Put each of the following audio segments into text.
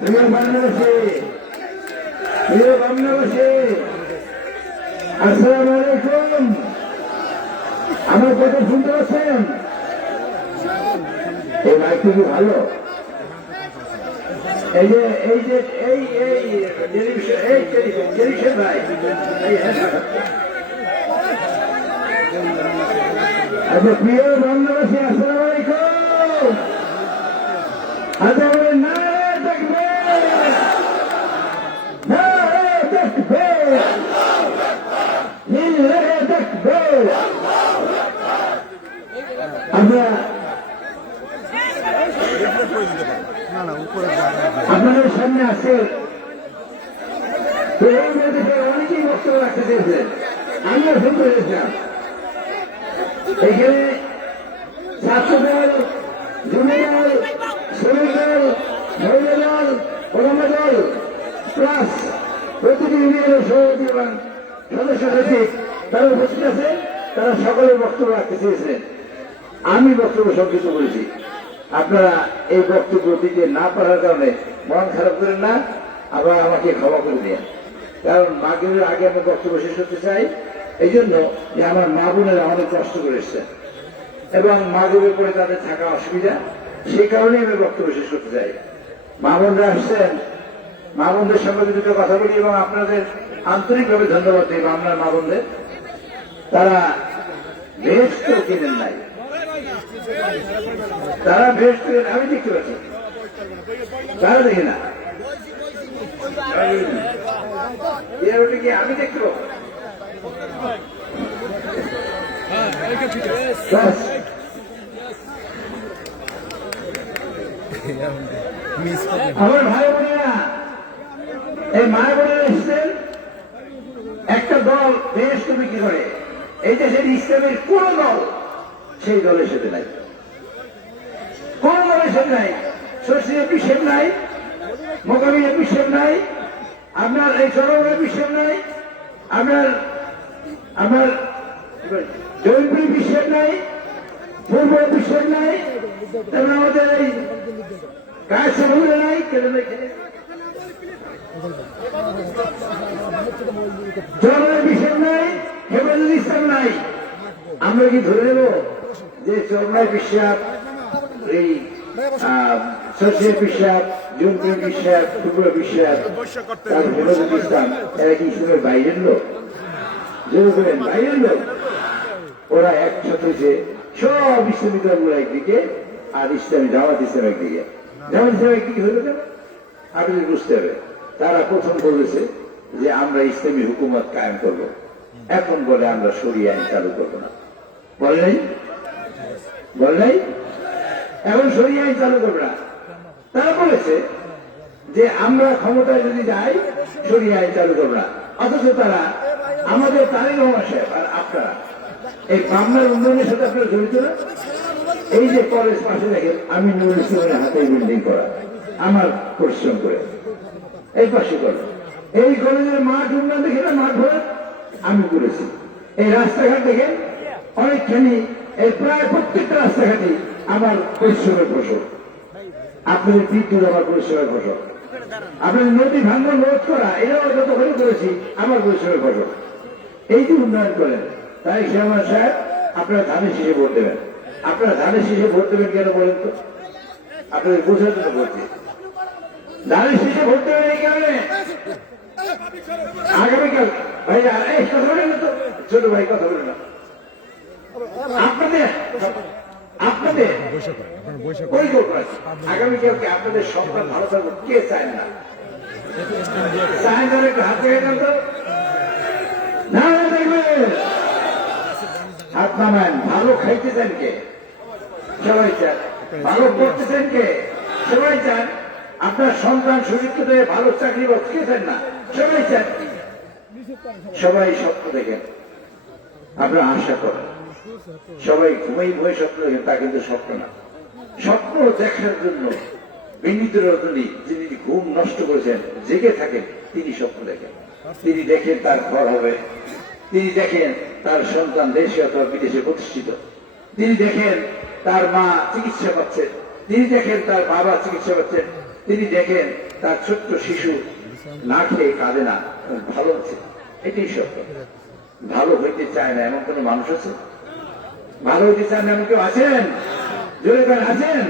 প্রিয় বাংলাদেশে, প্রিয় বাংলাদেশে, আসসালামু আলাইকুম। আমার কথা শুনতে পাচ্ছেন? এই মাইকটা কি ভালো? এই যে এই যে এই এই টেলিভিশন ভাই, আচ্ছা প্রিয় বাংলাদেশে, আসসালামু আলাইকুম। আচ্ছা বলে না দেখবে, না দেখবে, দেখবে। আমরা আপনাদের সামনে আছে অনেকেই বক্তব্য রাখতে চেয়েছেন, আমিও শুনতে চেয়েছিলাম। এখানে ছাত্রদল, যুবদল, শ্রমিক দল, মহিলা দল, ওলামা দল প্লাস প্রতিটি ইউনিয়নের সভাপতি এবং সদস্য সচিব তারা উপস্থিত আছে। তারা সকলে বক্তব্য রাখতে চেয়েছেন। আমি বক্তব্য সংক্ষিপ্ত করেছি। আপনারা এই বক্তব্য দিতে না পারার কারণে মন খারাপ করেন না, আবার আমাকে ক্ষমা করে দেন। কারণ মাগরিবের আগে আমি বক্তব্য শেষ করতে চাই, এই জন্য যে আমার মা বোনেরা অনেক কষ্ট করে এসছেন এবং মাগরিবের পরে তাদের থাকা অসুবিধা, সেই কারণেই আমি বক্তব্য শেষ করতে চাই। মা বোনরা আসছেন, মা বোনদের সঙ্গে দুটো কথা বলি এবং আপনাদের আন্তরিকভাবে ধন্যবাদ দিই। আপনার মা বোনদের, তারা ভেজ তো কিনেন নাই, তারা ভেজ কিনেন, আমি দেখতে পাচ্ছি, তারা দেখি না, আমি দেখতে পাবো। আমার ভাই বোনেরা, এই মা বোনেরা এসছেন, একটা দল দেশ তো বিক্রি করে, এই দেশের ইসলামের কোন দল সেই দলের সাথে নাই, কোন দলের সাথে নাই। শশী এপিসের নাই, মোকাবিল এপিসের নাই, আপনার এই সরব এপিসের নাই, আপনার জৈবী বিশ্বের নাই, পূর্ব বিশ্বের নাই, তেমন আমাদের এই গায়ে বলে নাই, কেন জলের বিষয় নাই, হেফাজুল ইসলাম নাই। আমরা কি ধরে নেব যে চরমায় বিশ্বাস, এই শশী বিশ্বাস, জুমপুর বিশ্বাস, পূর্ব বিশ্বাস, হেফাজুল ইসলাম, এরা কি ইসলামের বাইরের লোক? বাইরের লোক। ওরা একসাথে যে সব ইসলামী দলগুলো একদিকে আর ইসলামী জামাত ইসলাম একদিকে। জামাত ইসলাম একদিকে হয়ে যাবে, আপনাদের বুঝতে হবে। তারা প্রথম বলেছে যে আমরা ইসলামী হুকুমত কায়েম করব, এখন বলে আমরা শরিয়া আইন চালু করবো না। বলে নাই? বলে নাই? এখন শরিয়া আইন চালু করবো না। তারা বলেছে যে আমরা ক্ষমতায় যদি যাই শরিয়া আইন চালু করবো না। অথচ তারা আমাদের তারেক রহমান সাহেব আর আপনারা এই পাবনার উন্নয়নের সাথে আপনারা জড়িত না? এই যে কলেজ পাশে দেখেন, আমি নুরুল ইসলামের হাতে বিল্ডিং করা, আমার পরিশ্রম করে এই পাশে করো। এই কলেজের মাঠ উন্নয়ন দেখে না, মাঠ ভরা আমি করেছি। এই রাস্তাঘাট দেখেন অনেকখানি, এই প্রায় প্রত্যেকটা রাস্তাঘাটই আমার পরিশ্রমের ফসল। আপনাদের বিদ্যুৎ আমার পরিশ্রমের ফসল। আপনাদের নদী ভাঙ্গন রোধ করা, এরাও যতখানি করেছি আমার পরিশ্রমের ফসল। এই যে উন্নয়ন করেন, তাই শ্যামা সাহেব আপনারা ধানের শীষে ভোট দেবেন। আপনারা ধানের শীষে ভোট দেবেন কেন বলেন তো? আপনাদের বোঝার জন্য বলছি, ধানের শীষে ভোট দেবেন এই কারণে আগামীকাল ভাই এই কথা বলেন না তো, ছোট ভাই কথা বলেন না, আপনাদের আগামীকালকে আপনাদের সন্তান ভালো থাকবে, কে চায় না? চায় না, একটু হাত দেখে নেন তো, না দেখবে হাত নামান। ভালো খাইতে চান কে? সবাই চান। ভালো করতে চান কে? সবাই চান। আপনার সন্তান সুশিক্ষিত হয়ে ভালো চাকরি কে চান না? সবাই চান। সবাই স্বপ্ন দেখেন, আপনারা আশা করেন। সবাই ঘুমাই ভয়ে স্বপ্ন দেখেন, তা কিন্তু স্বপ্ন না। স্বপ্ন দেখার জন্য বিনীত রজনী, যিনি ঘুম নষ্ট করেছেন, জেগে থাকেন, তিনি স্বপ্ন দেখেন। তিনি দেখেন তার ঘর হবে, তিনি দেখেন তার সন্তান দেশে অথবা বিদেশে প্রতিষ্ঠিত, তিনি দেখেন তার মা চিকিৎসা পাচ্ছে, তিনি দেখেন তার বাবা চিকিৎসা করছেন, তিনি দেখেন তার ছোট্ট শিশু না খেয়ে কাঁদে না, ভালো আছে। এটাই সত্য। ভালো হইতে চায় না এমন কোন মানুষ আছে? ভালো হইতে চান না এমন কেউ আছেন? জোরে করে আছেন?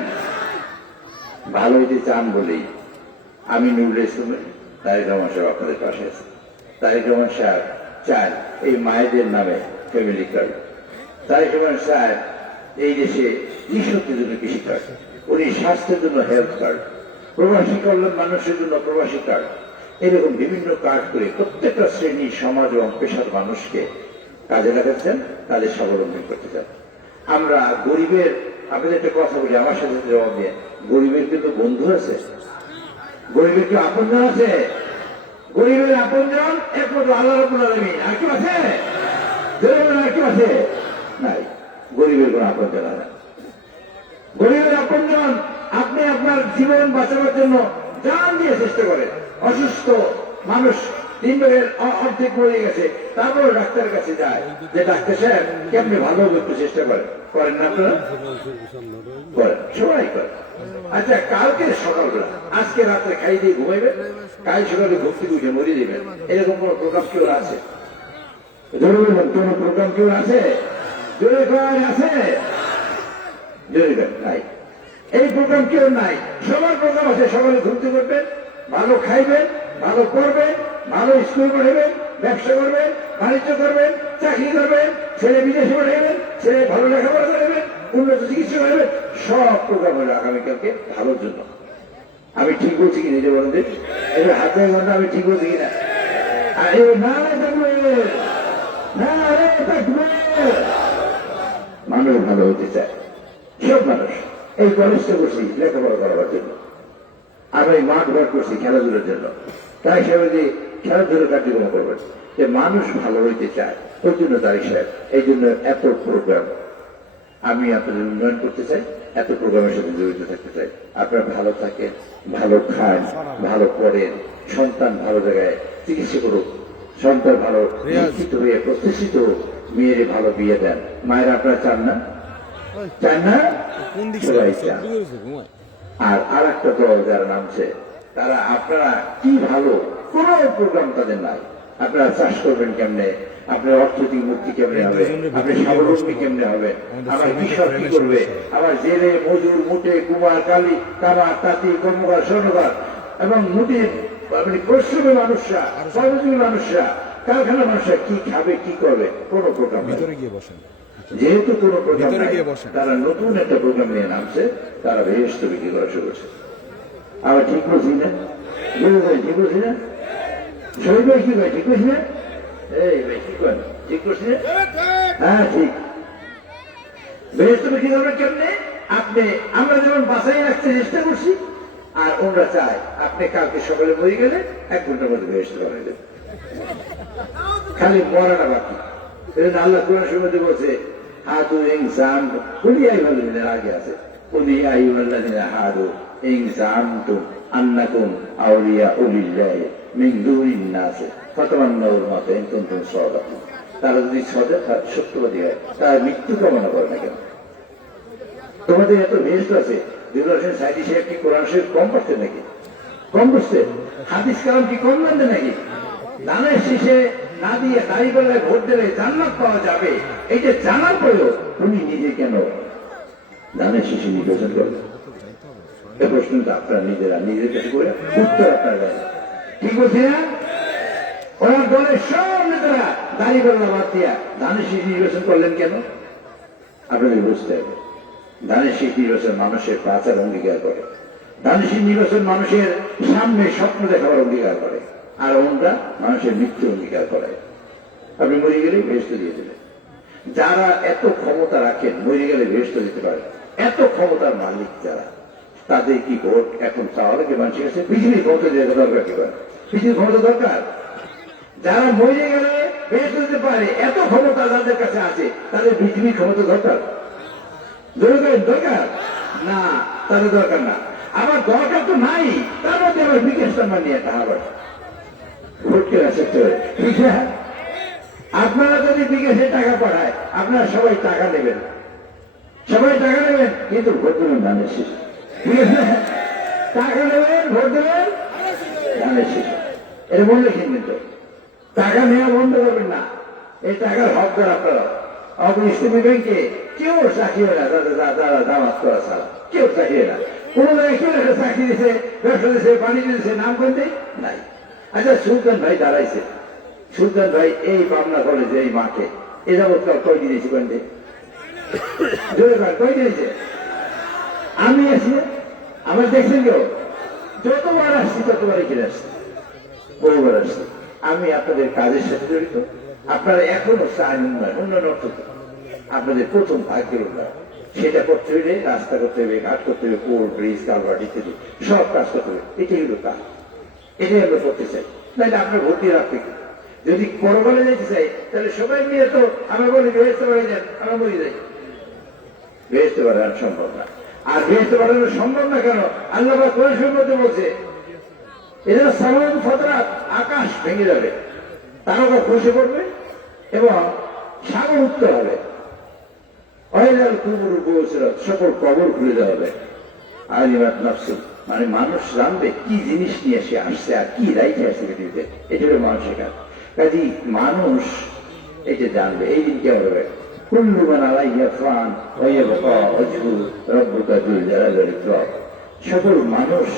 ভালো হইতে চান বলেই আমি নুরুল ইসলাম তারেক রহমান সাহেব আপনাদের পাশে আছে। তারেক রহমান সাহেব চান এই মায়েদের নামে ফ্যামিলি কার্ড। তারেক রহমান সাহেব এই দেশে কৃষকদের জন্য কৃষি কার্ড, উনি স্বাস্থ্যের জন্য হেলথ কার্ড, প্রবাসী কল্যাণ মানুষের জন্য প্রবাসী কার্ড, এরকম বিভিন্ন কার্ড করে প্রত্যেকটা শ্রেণী সমাজ এবং পেশার মানুষকে কাজে লাগাচ্ছেন, তাদের স্বাবলম্বী করতে চান। আমরা গরিবের, আপনাদের একটা কথা বলি আমার সাথে জবাব দিয়ে, গরিবের কিন্তু বন্ধু আছে, গরিবের কি আপনজন আছে? গরিবের আপনজন একমাত্র আল্লাহ রাব্বুল আলামিন। আর কি আছে? আর কি আছে? নাই। গরিবের কোন আপনজন আছে? গরিবের আপনজন আপনি আপনার জীবন বাঁচানোর জন্য জান দিয়ে চেষ্টা করেন। অসুস্থ মানুষ 3 ভাগের অর্ধেক মরে গেছে, তারপরে ডাক্তারের কাছে যায় যে ডাক্তার সাহেব কেমনি ভালো করতে চেষ্টা করেন, করেন না আপনারা? করেন, সবাই করেন। আচ্ছা, কালকে সকালবেলা, আজকে রাত্রে খাই দিয়ে ঘুমাইবেন, কাল সকালে ঘুম থেকে উঠে মরে যাবেন, এরকম কোন প্রোগ্রাম কেউ আছে? জোরে বলুন, কোন প্রোগ্রাম কেউ আছে? জোরে কয় আছে? জোরে নাই। এই প্রোগ্রাম কেউ নাই। সবার প্রোগ্রাম আছে, সকালে ঘুরতে করবেন, ভালো খাইবেন, ভালো করবেন, ভালো স্কুল পড়াবেন, ব্যবসা করবেন, বাণিজ্য করবেন, চাকরি করবেন, ছেলে বিদেশে পড়াবেন, ছেলে ভালো লেখাপড়া করবেন, উন্নত চিকিৎসা করবেন। সব প্রোগ্রাম হলো আগামীকালকে ভালোর জন্য। আমি ঠিক বলছি কি নিজে বলেন? এবার হাতে ঘন্টা আমি ঠিক বলছি কিনা? মানুষ ভালো হতে চায়, সব মানুষ। এই কলেজটা করছি লেখাপড়া করাবার জন্য, আমরা এই মাঠ ঘাট করছি খেলাধুলার জন্য, তাই হিসাবে যে খেলাধুলার কার্যক্রম করবেন, যে মানুষ ভালো হইতে চায়, ওই জন্য তারিক সাহেব এই জন্য এত প্রোগ্রাম। আমি আপনাদের উন্নয়ন করতে চাই, এত প্রোগ্রামের সাথে জড়িত থাকতে চাই। আপনারা ভালো থাকেন, ভালো খান, ভালো পড়েন, সন্তান ভালো জায়গায় চিকিৎসা করুক, সন্তান ভালো শিক্ষিত হয়ে প্রতিষ্ঠিত হোক, মেয়েরে ভালো বিয়ে দেন। মায়েরা আপনারা চান না? চান না? সবাই চান। আর একটা দল যারা নামছে, তারা আপনারা কি ভালো কোন প্রোগ্রাম তাদের নাই। আপনারা চাষ করবেন কেমনে, আপনার অর্থনৈতিক মুক্তি কেমনে হবে, আপনি স্বাবলম্বী কেমনে হবে, আমার কৃষক কি করবে, আমার জেলে মজুর মুটে কুমার কালী কামার তাঁতি কর্মকার স্বর্ণকার এবং মুটে মানে পরিশ্রমী মানুষরা, শ্রমজীবী মানুষরা, কারখানা মানুষরা কি খাবে, কি করবে, কোন প্রোগ্রাম। যেহেতু কোন প্রোগ্রাম নাই, তারা নতুন একটা প্রোগ্রাম নিয়ে নামছে, তারা বেহেশত বিক্রি করা শুরু করছে। আবার ঠিক বলছি না? ঠিক বলছি না? সবাই ভাই কি ভাই ঠিক বলছি না? এই ভাই কি করেন, ঠিক করছি না? হ্যাঁ ঠিক। বেহেশত বিক্রি করবেন কেমনে? আপনি, আমরা যেমন বাঁচাই রাখতে চেষ্টা করছি, আর ওরা চায় আপনি কালকে সকালে মরে গেলে 1 ঘন্টার মধ্যে বেহেশত বানিয়ে দেবেন। খালি মরাটা বাকি। আল্লাহ কোরআন শরীফে বলছে হাদু ইনসান কুলিয়াই ভালমিনের আগে আছে, কুলিয়াই আল্লাযিনা হাদু ইনসানতুম আন্নাকুম আউলিয়া উলিল্লাহি মিন দুনিন নাস ফাতামান্নাউল মাউত ইন কুনতুম সাদিকিন। তারা যদি সত্যবাদী হয়, তারা মৃত্যু কামনা করে না কেন? তোমাদের এত বেহেশত আছে, দুর্গাসেন সাইডি সাহেব কি কোরআন শরীফ কম পড়ছেন নাকি? কম পড়ছে? হাদিস কালাম কি কম জানতে নাকি? দানের শেষে না দিয়ে দাড়ি বেলায় ভোট দিলে জান্নাত পাওয়া যাবে, এই যে জানার পরেও তুমি নিজে কেন দানের শেষে নির্বাচন করবে? এই প্রশ্নটা আপনারা নিজেরা নিজের কাছে করে উত্তর আপনারা দেন। ঠিক বলছি না? ওনার দলের সব নেতারা দাড়ি বেলা বাদ দিয়া দানের শেষে নির্বাচন করলেন কেন? আপনাদের বুঝতে হবে। দানের শেষ নির্বাচন মানুষের বাঁচার অঙ্গীকার করে, দানের শেষ নির্বাচন মানুষের সামনে স্বপ্ন দেখাবার অঙ্গীকার করে, আর ওনরা মানুষের মৃত্যু অঙ্গীকার করে। আপনি মরে গেলে বেহেশত দিয়ে দেবেন। যারা এত ক্ষমতা রাখেন, মরে গেলে বেহেশত দিতে পারে, এত ক্ষমতার মালিক যারা, তাদের কি ভোট এখন চাওয়ার কি মানুষের কাছে? পৃথিবীর ক্ষমতা দেওয়া দরকার কি করে? পৃথিবীর ক্ষমতা দরকার? যারা মরে গেলে বেহেশত দিতে পারে, এত ক্ষমতা যাদের কাছে আছে, তাদের পৃথিবীর ক্ষমতা দরকার? দরকার না, তাদের দরকার না। আবার দরকার তো নাই, তার মধ্যে আবার বিকাশ নাম্বার নিয়ে তাহার ভোট কেনা শিখতে হবে। ঠিক না? আপনারা যদি বিকাশে টাকা পাঠায়, আপনারা সবাই টাকা নেবেন, সবাই টাকা নেবেন, কিন্তু ভোট দেবেন দানের শেষে। টাকা নেবেন, ভোট দেবেন, এটা মনে রাখেন। কিন্তু টাকা নেওয়া বন্ধ করবেন না, এই টাকার হকদার আপনারা। আমাদের ইসলামী ব্যাংকে কেউ চাকরি হয় না, তারা দামাত করা ছাড়া কেউ চাকরি হয় না। কোন জায়গায় কেউ একটা চাকরি দিয়েছে, ব্যবসা দিয়েছে, বাণিজ্য দিয়েছে, নাম করতে নাই। আচ্ছা, সুলতান ভাই দাঁড়াইছে, সুলতান ভাই এই পাবনা কলেজে এই মাঠে এ যাবৎ কয় দিয়েছি কয়েন কয় দিয়েছে? আমি আছি, আমার দেখছেন কেউ? যতবার আসছি ততবারই কিনে আসছি, বহুবার আসছি। আমি আপনাদের কাজের সাথে জড়িত। আপনারা এখনো চান উন্নয়ন, উন্নয়ন অর্থ আপনাদের প্রথম ভাগ্যের উন্নয়ন। সেটা করতে হইলে রাস্তা করতে হবে, ঘাট করতে হবে, পোল, ব্রিজ, কালভার্ট ইত্যাদি সব কাজ করতে হবে। এটাই হলো কাজ, এটাই আমরা করতে চাই। তাহলে আপনার ভোট দিয়ে রাখবে। যদি পরকালে যেতে চাই তাহলে সবাই মিলে তো আমরা বলি বেহেশতে বাড়ি যান, আমরা বলি যাই, বেহেশতে বাড়ানো সম্ভব না। আর বেহেশতে বাড়ানো সম্ভব না কেন? আল্লাহ কোরআনের মধ্যে বলছে এদের সালাম ফতরা, আকাশ ভেঙে যাবে, তারকা খসে পড়বে এবং সাগর উত্তর হবে, অহেলাল কুবুর বসরাত, সকল কবর খুলে দেওয়া হবে। আলিমাত নাফসুল, মানে মানুষ জানবে কি জিনিস নিয়ে সে আসছে আর কি রাইতে আসছে পৃথিবীতে। এটা হলো মানুষের কাজ। কাজে মানুষ এটা জানবে এই দিন কেমন হবে। কুল্লু মান আলাইহা ফান ওয়া ইয়াবকা ওয়াজহু রাব্বুকা যুল জালালি ওয়াল ইকরাম। সকল মানুষ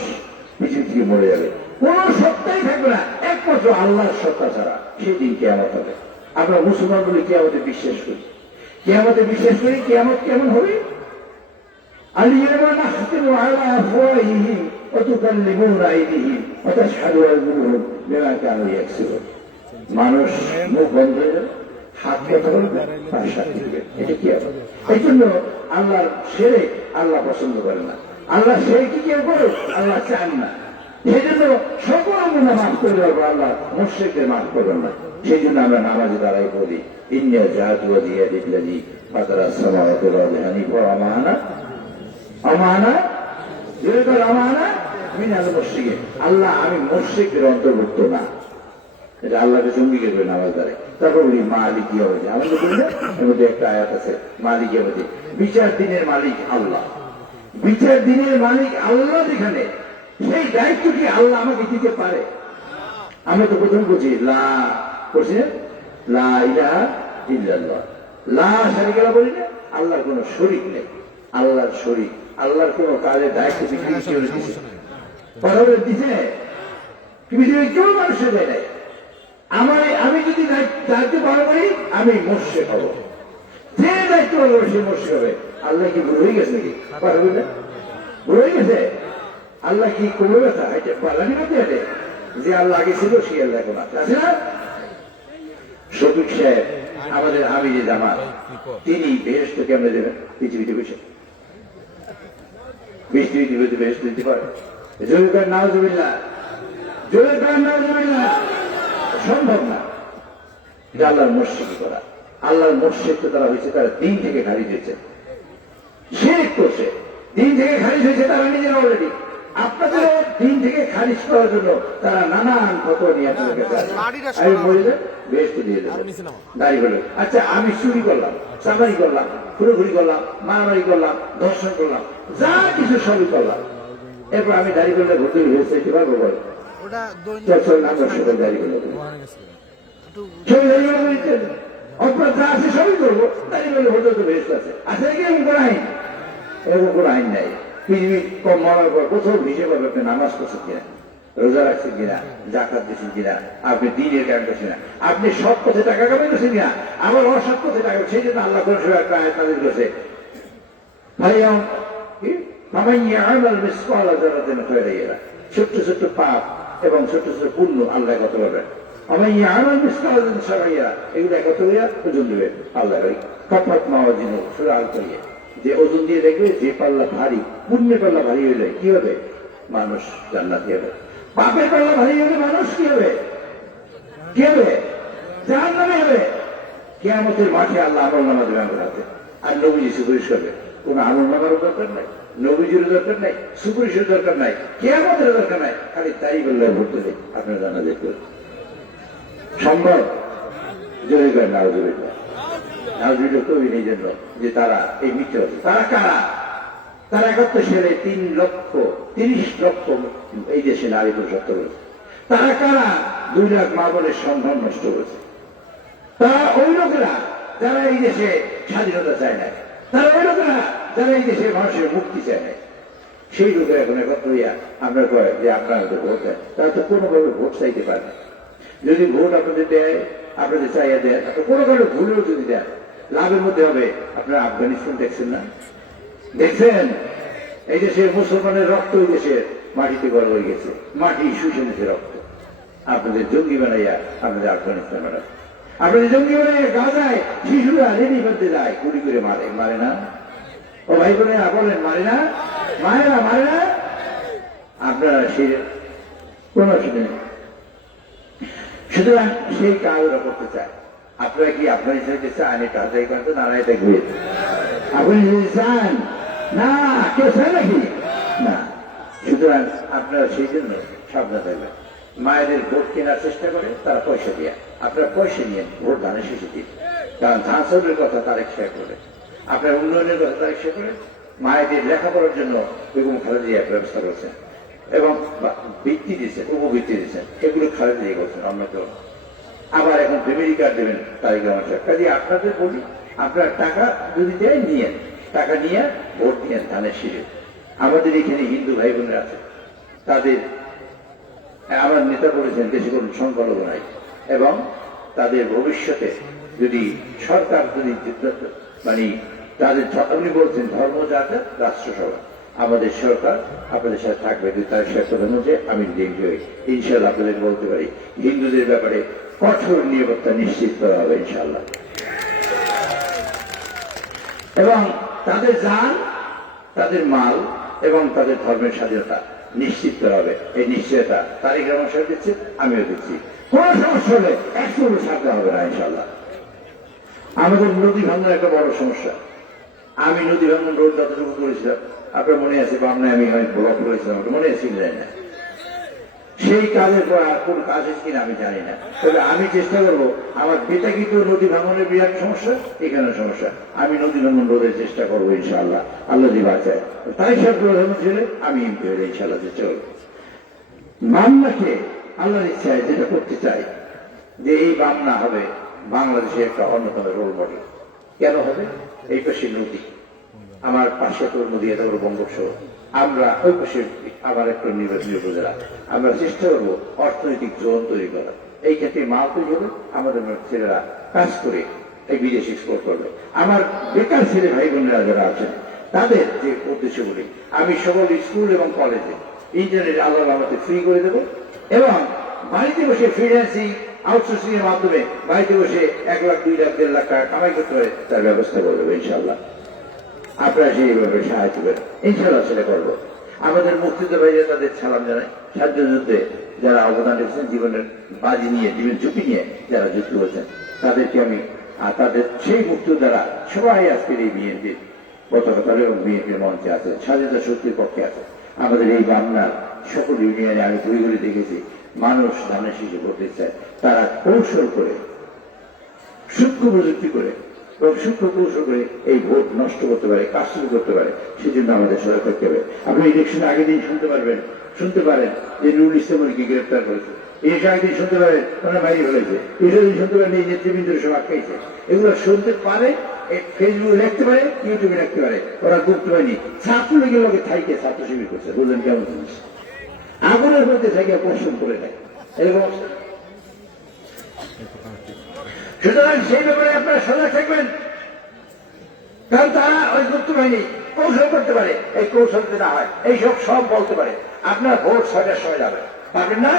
পৃথিবী থেকে মরে যাবে, কোন সত্তাই থাকবে না একমাত্র আল্লাহর সত্তা ছাড়া। সেই দিন কিয়ামত হবে। আমরা মুসলমান বলে কিয়ামতে বিশ্বাস করি, কিয়ামতে বিশ্বাস করি। কিয়ামত কেমন হবে? আল-ইয়াওমা নাখতিমু আলা আফওয়াহিহিম ওয়া তুকাল্লিমুনা আইদিহিম ওয়া তাশহাদু আরজুলুহুম বিমা কানু ইয়াকসিবুন। মানুষ মুখ বন্ধ হয়ে যাবে, হাত কথা বলবে, তার সাথে দিবে। এটা কিয়ামত। এই জন্য আল্লাহর শিরক আল্লাহ পছন্দ করেন না। আল্লাহ শিরক কি কেউ করে? আল্লাহ চান না। সেই জন্য সকল গুনাহ মাফ করে দেওয়ার আল্লাহ মুশরিকদের মাফ করবেন না। সেই জন্য আমরা নামাজে দাঁড়াই বলি ইন্না জাহাতু ওয়াজিয়া লিল্লাযী ফাতারাস সামাওয়াতি ওয়াল আরদি হানিফা ওয়া মা আনা আমানা মিনাল মুশরিকিন। আল্লাহ আমি মুশরিকদের অন্তর্ভুক্ত না। এটা আল্লাহকে জঙ্গিকে করে নামাজ দাঁড়ায়। তারপর বলি মালিক ইয়াউমিদ্দিন। আমাদের এর মধ্যে একটা আয়াত আছে, মালিক ইয়াউমিদ্দিন, বিচার দিনের মালিক আল্লাহ। বিচার দিনের মালিক আল্লাহ যেখানে, সেই দায়িত্ব কি আল্লাহ আমাকে দিতে পারে? আমরা তো প্রথম বলছি লা ইলাহা ইল্লাল্লাহ, লা শারীকা লাহু বলি না, আল্লাহর কোন শরীক নেই। আল্লাহর শরীক, আল্লাহর কোন কাজের দায়িত্ব দিচ্ছে পৃথিবীর কেউ মানুষের দেয় নাই। আমি যদি দায়িত্ব পালন করি আমি মুশরিক হব, যে দায়িত্ব পালন করবে সে মুশরিক হবে। আল্লাহ কি ভুল হয়ে গেছে নাকি? পারবে না, ভুল হয়ে গেছে। আল্লাহ কি করবে ব্যথা এটা পালানি করতে হবে যে আল্লাহ আগে ছিল সে আল্লাহ এখন আছে না? শফিক সাহেব আমাদের আমিরে জামাত, তিনি বেহেশত কেমনে দেবেন? পৃথিবীতে বসে পৃথিবীতে বেহেশত দিতে পারে? জোরেকার নাউজুবিল্লাহ, জোরেকার নাউজুবিল্লাহ, সম্ভব না। এটা আল্লাহর মুশরিক করা। আল্লাহর মুশরিক তো তারা হয়েছে, তারা দিন থেকে খারিজ হয়েছে, শিরক করছে, দিন থেকে খারিজ হয়েছে তারা নিজেরা অলরেডি। আপনাদের দিন থেকে খারিজ করার জন্য তারা নানান ফতোয়া নিয়ে আপনাদের কাছে আসে। আমি বলে দেন বেহেশত দিয়ে দেবো, দাঁড়িয়ে বলে আচ্ছা আমি চুরি করলাম, চামারি করলাম, ঘুরোঘুরি করলাম, মারামারি করলাম, ধর্ষণ করলাম, যা কিছু সবই করলাম, এরপর আমি দাঁড়িয়ে করলে ভর্তি হয়ে চাইতে পারবো? বল আমরা সকল দাঁড়িয়ে করলে অপরাধ যা আছে সবই করবো, দাঁড়িয়ে করলে ভর্তি তো বেহেশত আছে। আছে কি এরকম কোন আইন? এরকম কোন আইন নাই। পৃথিবী কম মরার পর প্রথম হিসেবে করবে আপনি নামাজ করছেন কিনা, রোজা রাখছেন কিনা, জাকাত দিচ্ছেন কিনা, আপনি দিনের কাজ করছেন কিনা, আপনি সৎ পথে টাকা কামাই করছেন কিনা, আবার অসৎ পথে টাকা। সেই জন্য আল্লাহ কোন সময় একটা আয়াত নাযিল করেছে, ছোট্ট ছোট্ট পাপ এবং ছোট্ট ছোট্ট পুণ্য আল্লাহ কত করবেন। এগুলো একত্র হইয়া ওজন দেবে আল্লাহ কপাত মাওয়াজিন সুরা আল করিয়ে, যে ওজন দিয়ে দেখবে যে পাল্লা ভারী, পুণ্যের পাল্লা ভারী হইলে কি হবে? মানুষ জান্নাতি হবে। পাপের পাল্লা ভারী হলে মানুষ কি হবে? কি হবে? জাহান্নামে হবে। কিয়ামতের মাঠে আল্লাহ আমলনামা দেবে আমাদের হাতে, আর নবীজি সুপারিশ করবে। কোন আমলনামারও দরকার নাই, নবীজির দরকার নাই, সুপারিশের দরকার নাই, কিয়ামতের দরকার নাই, খালি তাই বললে ভর্তি নেই। আপনারা জানা দেখতে সম্ভব? জোরে করেন নাউজুবিল্লাহ। নাউজুবিল্লাহ তো এই জন্য যে তারা এই মিথ্যে, তারা কারা? তারা 71 সালে 3,30,00,000 এই দেশে নারী পুরুষ হত্যা করেছে। তারা কারা? 2 লাখ মা বোনের সম্মান নষ্ট করেছে। তারা ওই লোকেরা যারা এই দেশে স্বাধীনতা চায় না, তারা ওই লোকেরা যারা এই দেশের মানুষের মুক্তি চায় না। সেই লোকের এখন একত্র হইয়া আমরা কয় যে আপনারা তো ভোট দেন, তারা তো কোনোভাবে ভোট চাইতে পারে না। যদি ভোট আপনাদের দেয়, আপনাদের চাইয়া দেয়, আপনার কোনো কারণে ভুলেও যদি দেন, লাভের মধ্যে হবে। আপনারা আফগানিস্তান দেখছেন না? দেখছেন এই দেশের মুসলমানের রক্ত এই দেশের মাটিতে গড় হয়ে গেছে, মাটি শুষে নিচ্ছে রক্ত। আপনাদের জঙ্গি বানাইয়া আপনাদের আফগানিস্তান বানায়, আপনাদের জঙ্গি বানাইয়া গাজায় শিশুরা রেডি করতে যায়, গুলি করে মারে, মারে না? ও ভাই বোনেরা বলেন মারে না? মায়েরা মারে না? আপনারা সেই কোন অসুবিধা নেই। সুতরাং সেই কাজ ওরা করতে চায়। আপনারা কি আপনার হিসেবে চান এটা আদায় করতে? না, এটা ঘুরে আপনি যদি চান না, কেউ চায় নাকি? না। সুতরাং আপনারা সেই জন্য সাবধান থাকবেন। মায়েদের ভোট কেনার চেষ্টা করে তারা পয়সা দিয়ে, আপনারা পয়সা নিয়ে ভোট ধানের শেষে দিন। কারণ ধান চাউলের কথা তারা শেয়ার করে, আপনার উন্নয়নের কথা তারা শেয়ার করে। মায়েদের লেখাপড়ার জন্য বেগম খালেদা জিয়া ব্যবস্থা করছেন এবং বৃত্তি দিচ্ছেন, উপবৃত্তি দিচ্ছেন, এগুলো খালেদা জিয়া করছেন। আমরা তো আবার এখন ফ্যামিলি কার্ড দেবেন তারিখ আমার কাজে আপনাদের বলি, আপনার টাকা যদি দেয় নিয়েন, টাকা নিয়ে ভোট নিয়েন ধানের শীষে। আমাদের এখানে হিন্দু ভাই বোনেরা আছে, তাদের আমার নেতা বলেছেন দেশে কোনো সংখ্যালঘু নাই এবং তাদের ভবিষ্যতে যদি সরকার যদি মানে তাদের উনি বলছেন ধর্ম যাতে রাষ্ট্রসভা, আমাদের সরকার আপনাদের সাথে থাকবে। তার সাথে মধ্যে আমি ইনশাল্লাহ আপনাদের বলতে পারি হিন্দুদের ব্যাপারে কঠোর নিরাপত্তা নিশ্চিত করা হবে ইনশাল্লাহ, এবং তাদের জান, তাদের মাল এবং তাদের ধর্মের স্বাধীনতা নিশ্চিত করা হবে। এই নিশ্চয়তা তারিখ রহমান সাহেব দিচ্ছে, আমিও দিচ্ছি। কোন সমস্যা হলে 100 সাথে হবে না ইনশাল্লাহ। আমাদের নদী ভাঙার একটা বড় সমস্যা। আমি নদী ভাঙন রোড যতটুকু করেছিলাম আপনার মনে আছে, বামনায় আমি ব্লক করেছিলাম, মনে আছে যায় না? সেই কাজের পর আর কোন কাজ হচ্ছে কিনা আমি জানি না। তবে আমি চেষ্টা করবো, আমার বেতাকিত নদী ভাঙনের বিরাট সমস্যা, এখানে সমস্যা, আমি নদী ভাঙন রোধের চেষ্টা করবো ইনশাআল্লাহ, আল্লাহ যদি বাঁচায়। তাই সব প্রধানমন্ত্রী হলে আমি এমপি হলে ইনশাআল্লাহ চেষ্টা করবো। বামনাকে আল্লাহর ইচ্ছায় যেটা করতে চাই যে এই বামনা হবে বাংলাদেশের একটা অন্যতম রোল মডেল। কেন হবে? এই পাশে নদী, আমার পাশে তো নদী, এত বড় বঙ্গোপসাগর, আমরা ওই পাশে আবার একটা নির্বাচনী উপজেলা, আমরা চেষ্টা করবো অর্থনৈতিক জোন তৈরি করা। এই ক্ষেত্রে মাল তৈরি হবে, আমাদের ছেলেরা কাজ করে এই বিদেশ এক্সপোর্ট করবে। আমার বেকার ছেলে ভাই বোনেরা যারা আছেন তাদের যে উদ্দেশ্যগুলি, আমি সকল স্কুল এবং কলেজে ইন্টারনেট আল্লাহ আমাকে ফ্রি করে দেবো এবং বাড়িতে বসে ফ্রিল্যান্সিং আউটসোর্সিং এর মাধ্যমে বাড়িতে বসে 1 লাখ 2 লাখ 1.5 লাখ টাকা কামাই করতে পারে তার ব্যবস্থা করে দেবো ইনশাল্লাহ। আপনারা সেইভাবে সাহায্য করেন ইনশাল্লাহ, সেটা করবো। আমাদের মুক্তিযোদ্ধা ভাইরা তাদের সালাম জানাই, স্বাধীনতা যুদ্ধে যারা অবদান রেখেছেন, জীবনের বাজি নিয়ে, জীবন ঝুঁকি নিয়ে যারা যুদ্ধ করেছেন, তাদেরকে আমি তাদের সেই মুক্তিযোদ্ধারা সবাই আজকের এই বিএনপির পতাকা তলে এবং বিএনপির মঞ্চে আছে, স্বাধীনতা শক্তির পক্ষে আছে। আমাদের এই বাংলার সকল ইউনিয়নে আমি ঘুরে ঘুরে দেখেছি মানুষ ধানের শীষে করতে চায়, তারা কৌশল করে, সূক্ষ্ম প্রযুক্তি করে এবং সূক্ষ্ম কৌশল করে এই ভোট নষ্ট করতে পারে, কাজ শুরু করতে পারে। সেজন্য আমাদের সজাগ থাকতে হবে। আপনি ইলেকশন আগের দিন শুনতে পারেন যে নুরুল ইসলামকে গ্রেফতার করেছে, এই আগের দিন শুনতে পারেন ওনারা বাইরে ফেলেছে, এটার দিন শুনতে পারেন এই নেতৃবৃন্দের সব আটকাইছে। এগুলো শুনতে পারে, ফেসবুকে লিখতে পারে, ইউটিউবে লিখতে পারে, ওরা গুপ্ত হয়নি। ছাত্রলীগের লোকে থাইকে ছাত্র শিবির করছে, বুঝলেন কেমন জিনিস? আগুনের মধ্যে থেকে পরিশ্রম করে নেয় এরকম। সুতরাং সেই ব্যাপারে আপনারা সজাগ থাকবেন, কারণ তারা ওই গুপ্ত বাহিনী কৌশল করতে পারে, এই কৌশল না হয় এইসব সব বলতে পারে। আপনার ভোট 6টার সময় যাবে, পারবেন না?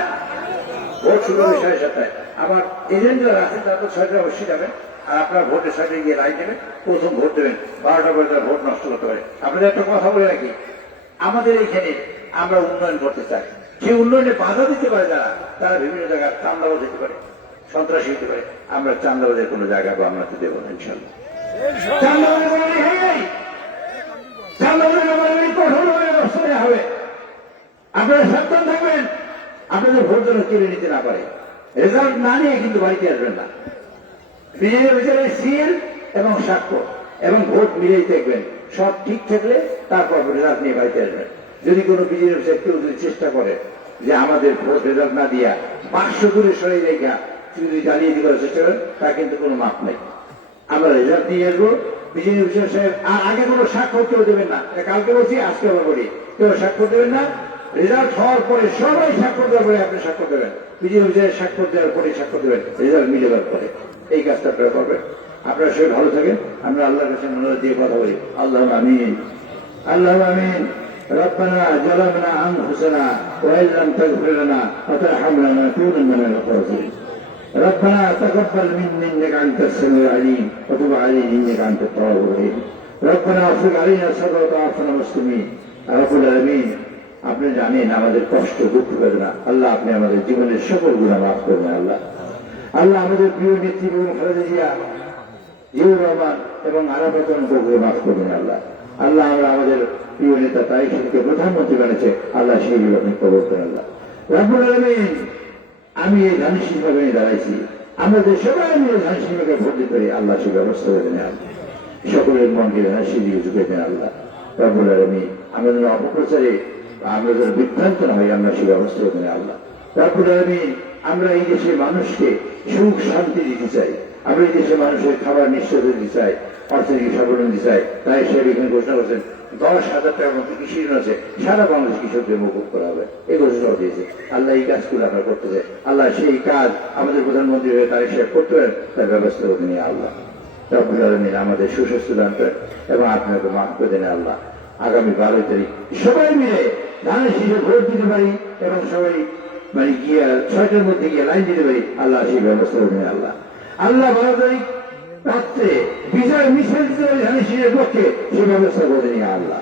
ভোট শুরু হবে 7:30। আমার এজেন্ট যারা আছে তারা তো 6টায় অবশ্যই যাবেন, আর আপনার ভোটের সাথে গিয়ে রায় দেবেন, প্রথম ভোট দেবেন। 12টা পরে তারা ভোট নষ্ট করতে পারে। আপনাদের একটা কথা বলে রাখি, আমাদের এইখানে আমরা উন্নয়ন করতে চাই, সেই উন্নয়নে বাধা দিতে পারে যারা, তারা বিভিন্ন জায়গায় চান্দাবাজ দিতে পারে, সন্ত্রাসী হতে পারে। আমরা চান্দাবাজের কোনো জায়গা বা আমরা দেবো না ইনশাল্লাহ। চান্দাবাজের কোনো রেহাই নেই, চান্দাবাজের ব্যাপারে কঠোরভাবে ব্যবস্থা নেওয়া হবে। আপনারা সাবধান থাকবেন, আপনাদের ভোট যেন কেড়ে নিতে না পারে। রেজাল্ট না নিয়ে কিন্তু বাড়িতে আসবেন না। বিজেপির ভিতরে সিএল এবং স্বাক্ষর এবং ভোট মিলেই দেখবেন সব ঠিক থাকলে তারপর রেজাল্ট নিয়ে বাড়িতে আসবেন। যদি কোনো বিজেপি অফিসার কেউ যদি চেষ্টা করে যে আমাদের ভোট রেজাল্ট না দিয়া 500 দূরে সরে রেখা যদি জ্বালিয়ে দেওয়ার চেষ্টা করেন, তা কিন্তু কোনো মাপ নাই। আমরা রেজাল্ট দিয়ে আসবো। বিজেপি অফিসার সাহেব আর আগে কোনো স্বাক্ষর কেউ দেবেন না, কালকে বলছি আজকে আবার বলি, কেউ স্বাক্ষর দেবেন না। রেজাল্ট হওয়ার পরে সবাই স্বাক্ষর দেওয়ার পরে আপনি স্বাক্ষর দেবেন, বিজেপি অফিসারের স্বাক্ষর দেওয়ার পরে স্বাক্ষর দেবেন, রেজাল্ট মিলেবার পরে। এই কাজটা আপনারা করবেন। আপনারা সবাই ভালো থাকেন। আমরা আল্লাহর কাছে অনুরোধ দিয়ে কথা বলি। আল্লাহ আমিন, আল্লাহ আমিন। ربنا ظلمنا انفسنا وان لم تغفر لنا وترحمنا لنكونن من الخاسرين. ربنا تقبل منا انك انت السميع العليم وتب علينا انك انت التواب الرحيم. ربنا افرغ علينا صبرا وعافنا مسلمين. رب العالمين, আপনি জানেন আমাদের কষ্ট দুঃখ বেদনা। আল্লাহ আপনি আমাদের জীবনের সকল গুনাহ মাফ করবেন। আল্লাহ আল্লাহ আমাদের প্রিয় নেত্রী বেগম খালেদা জিয়া, জিয়াউর রহমান এবং আরাফাত আনসারকে মাফ করবেন। আল্লাহ আল্লাহ আমরা আমাদের প্রিয় নেতা তারেক রহমানকে প্রধানমন্ত্রী বানিয়েছে, আল্লাহ সেইগুলো আপনি কবুল করেন। আল্লাহ রব্বুল আলামিন, আমি এই ধানশীল ভাবে দাঁড়াইছি, আমাদের সবাই মিলে ধানশীলকে ভোট দিতে পারি, আল্লাহ সে ব্যবস্থা করে দেন। আল্লাহ সকলের মনকে ধানশীল দিকে ঝুঁকে দেন। আল্লাহ রব্বুল আলামিন, আমাদের অপপ্রচারে আমরা যেন বিভ্রান্ত না হই, আমরা সে ব্যবস্থা করে দেন। আল্লাহ রব্বুল আলামিন, আমরা এই দেশের মানুষকে সুখ শান্তি দিতে চাই, আমরা এই দেশের মানুষের খাবার নিশ্চিত দিতে চাই, অর্থনীতি স্বাবলম্বী দিতে চাই। তাই সে এখানে ঘোষণা করছেন 10,000 টাকার মতো কৃষি ঋণ আছে, সারা বাংলাদেশ কৃষকদের মুকুব করা হবে, এই ঘোষণা দিয়েছে। আল্লাহ এই কাজগুলো আমরা করতে চাই, আল্লাহ সেই কাজ আমাদের প্রধানমন্ত্রী হয়ে তারেক সাহেব করতে পারেন, তার ব্যবস্থা করে নিয়ে আল্লাহ রব্বুল আলামিন আমাদের সুস্বাস্থ্য দান করেন এবং আপনাকে মাফ করে দেন। আল্লাহ আগামী 12 তারিখ সবাই মিলে ধানের শীষে ভোট দিতে পারি এবং সবাই গিয়ে 6টার মধ্যে গিয়ে লাইন দিতে পারি, আল্লাহ সেই ব্যবস্থা করে নেন। আল্লাহ আল্লাহ 12 তারিখ রাত্রে বিজয় মিছিল ধানের শীষের পক্ষে সেই ব্যবস্থা করে নিয়ে আল্লাহ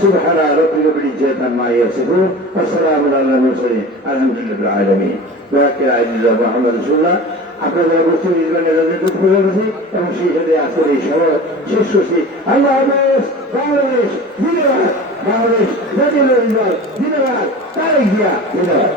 সুবহান রাব্বিকা বিল ইজ্জাতি আম্মা ইয়াসিফুন ওয়া সালামুন আলাল মুরসালিন আলহামদুলিল্লাহি রাব্বিল আলামিন। ওয়াকিল আইদুল্লাহ মুহাম্মদ রাসূলুল্লাহ। আপনাদের অবশ্যই নির্বাচনের রাজনীতি করে গেছি এবং সেই সাথে আজকের এই সভা শেষ করছি। আল্লাহ হাফেজ। বাংলাদেশ জিন্দাবাদ, বাংলাদেশ জাতীয় জিন্দাবাদ, তারেক জিয়া জিন্দাবাদ।